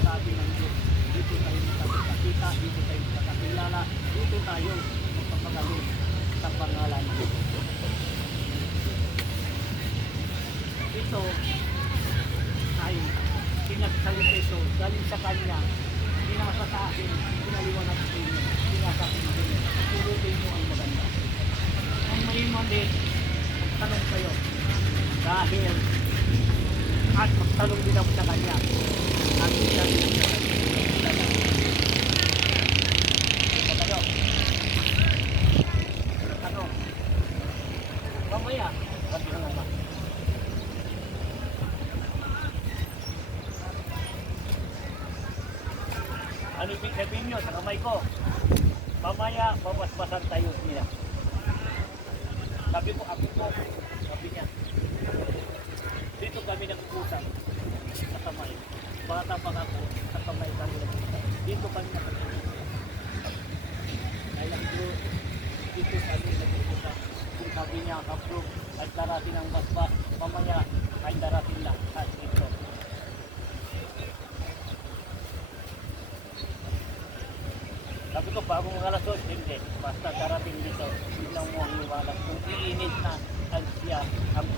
sabi ng Diyos. Dito tayo magkakita, dito tayo magkakilala, dito tayo magpapagaling sa pangalan ng Diyos. Ito ay pinagsalita ito galing sa Kanya, pinasa sa akin, pinaliwanag sa inyo, pinasabi sa inyo, turutin mo ang maganda. Ang may mali, magtanong kayo, dahil at magtanong din ako sa Kanya, at sinabi din sa Kanya. Ito kayo. Ano? Mamaya, pati na naman. Ano ibig sabihin nyo sa kamay ko? Mamaya, babasbasan tayo nila. Sabi ko, ako po, sabi niya. Dito kami nag-usap sa kamay. Bata pa ako, sa kamay kami nag-usap. Dito kami nag-usap. Kaya dito kami nag-usap. Kung sabi niya, kapro, ay darating ang basbas. Mamaya, ay darating lang. At ito. Sabi ko, bagong mga alas 2, hindi. Basta darating dito, bilang mo ang liwanag. Kung iinit na, ay siya ang